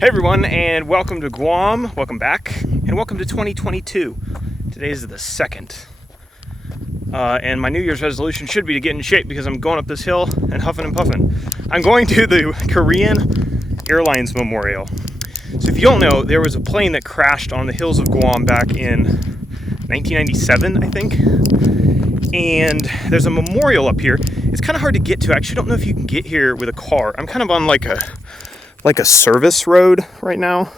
Hey everyone, and welcome to Guam, welcome back, and welcome to 2022. Today is the 2nd, and my New Year's resolution should be to get in shape because I'm going up this hill and huffing and puffing. I'm going to the Korean Airlines Memorial. So if you don't know, there was a plane that crashed on the hills of Guam back in 1997, I think, and there's a memorial up here. It's kind of hard to get to. I actually don't know if you can get here with a car. I'm kind of on like a service road right now,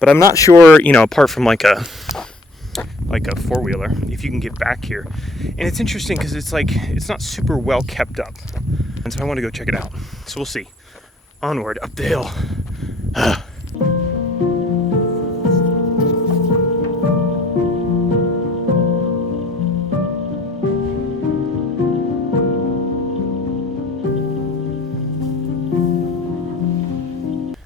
but I'm not sure, apart from like a four-wheeler, if you can get back here. And it's interesting because it's not super well kept up, and so I want to go check it out. So we'll see. Onward up the hill.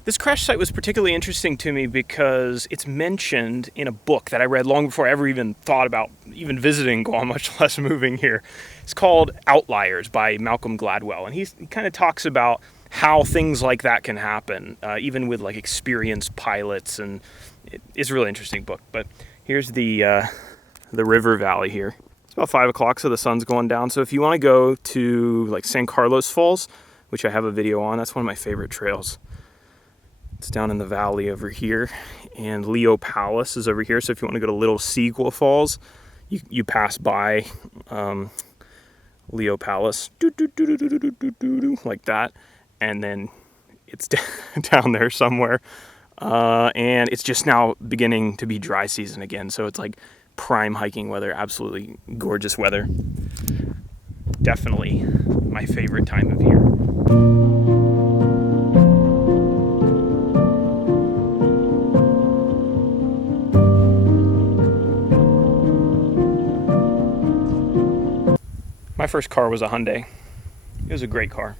This crash site was particularly interesting to me because it's mentioned in a book that I read long before I ever even thought about even visiting Guam, much less moving here. It's called Outliers by Malcolm Gladwell, and he kind of talks about how things like that can happen, even with like experienced pilots, and it's a really interesting book. But here's the river valley here. It's about 5 o'clock, so the sun's going down. So if you want to go to like San Carlos Falls, which I have a video on, that's one of my favorite trails. It's down in the valley over here, and Leo Palace is over here. So if you want to go to Little Sequel Falls, you pass by Leo Palace, like that, and then it's down there somewhere. And it's just now beginning to be dry season again, so it's like prime hiking weather, absolutely gorgeous weather. Definitely my favorite time of year. My first car was a Hyundai. It was a great car.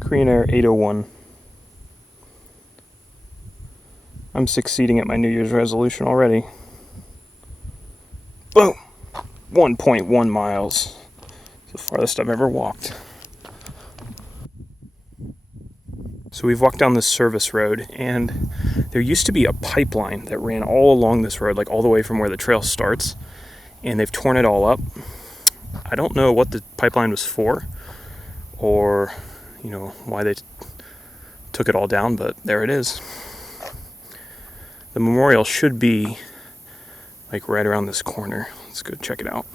Korean Air 801. I'm succeeding at my New Year's resolution already. Boom! 1.1 miles. It's the farthest I've ever walked. So we've walked down this service road, and there used to be a pipeline that ran all along this road, like all the way from where the trail starts, and they've torn it all up. I don't know what the pipeline was for, or, why they took it all down, but there it is. The memorial should be like right around this corner. Let's go check it out.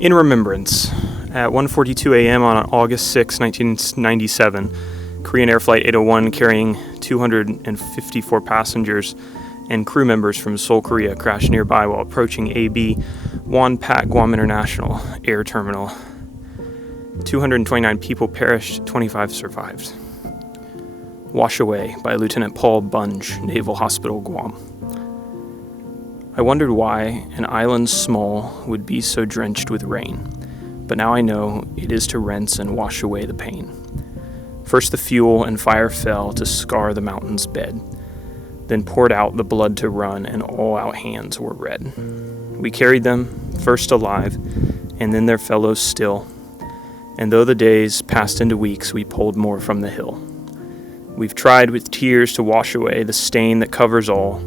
In remembrance, at 1:42 a.m. on August 6, 1997, Korean Air Flight 801 carrying 254 passengers and crew members from Seoul, Korea crashed nearby while approaching AB Wonpak Guam International Air Terminal. 229 people perished, 25 survived. Wash away by Lieutenant Paul Bunge, Naval Hospital, Guam. I wondered why an island small would be so drenched with rain, but now I know it is to rinse and wash away the pain. First the fuel and fire fell to scar the mountain's bed, then poured out the blood to run, and all out hands were red. We carried them, first alive, and then their fellows still, and though the days passed into weeks, we pulled more from the hill. We've tried with tears to wash away the stain that covers all,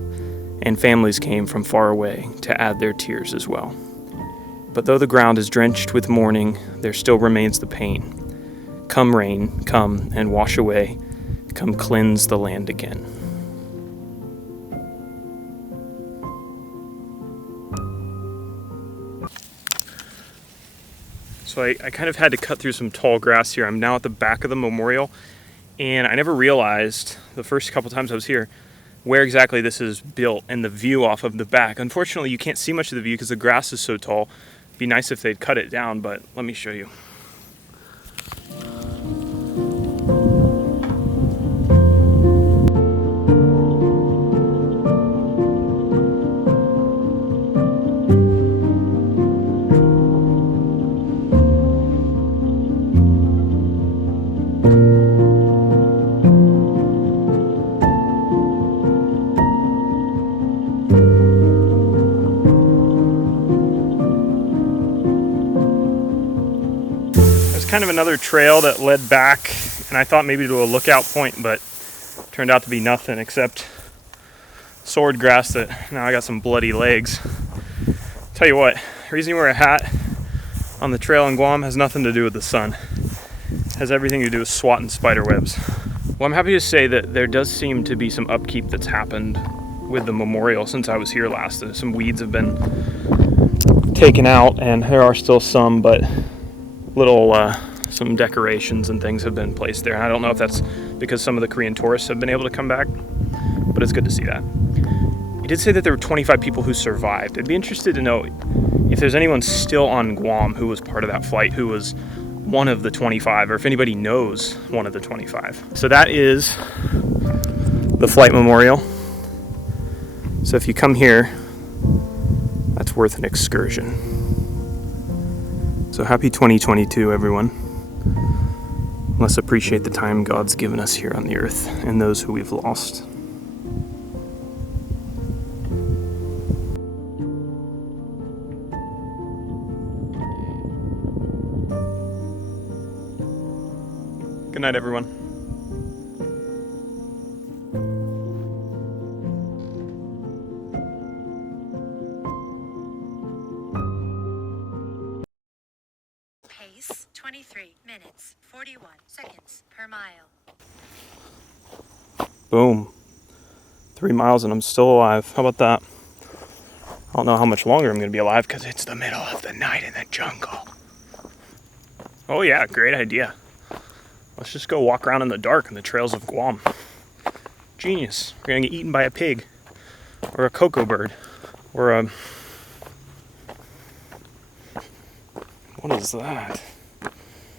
and families came from far away to add their tears as well. But though the ground is drenched with mourning, there still remains the pain. Come rain, come and wash away, come cleanse the land again. So I kind of had to cut through some tall grass here. I'm now at the back of the memorial, and I never realized the first couple times I was here where exactly this is built and the view off of the back. Unfortunately, you can't see much of the view because the grass is so tall. It'd be nice if they'd cut it down, but let me show you. kind of another trail that led back, and I thought maybe to a lookout point, but turned out to be nothing except sword grass that now I got some bloody legs. Tell you what, the reason you wear a hat on the trail in Guam has nothing to do with the sun. It has everything to do with swatting spider webs. Well, I'm happy to say that there does seem to be some upkeep that's happened with the memorial since I was here last. Some weeds have been taken out, and there are still some, but little some decorations and things have been placed there. And I don't know if that's because some of the Korean tourists have been able to come back, but it's good to see that. He did say that there were 25 people who survived. I'd be interested to know if there's anyone still on Guam who was part of that flight, who was one of the 25, or if anybody knows one of the 25. So that is the flight memorial. So if you come here, that's worth an excursion. So happy 2022, everyone. Let's appreciate the time God's given us here on the earth and those who we've lost. Good night, everyone. Pace 23 minutes 41 seconds per mile. Boom. 3 miles and I'm still alive. How about that? I don't know how much longer I'm going to be alive because it's the middle of the night in the jungle. Oh yeah, great idea. Let's just go walk around in the dark in the trails of Guam. Genius. We're going to get eaten by a pig. Or a cocoa bird. Or a... What is that?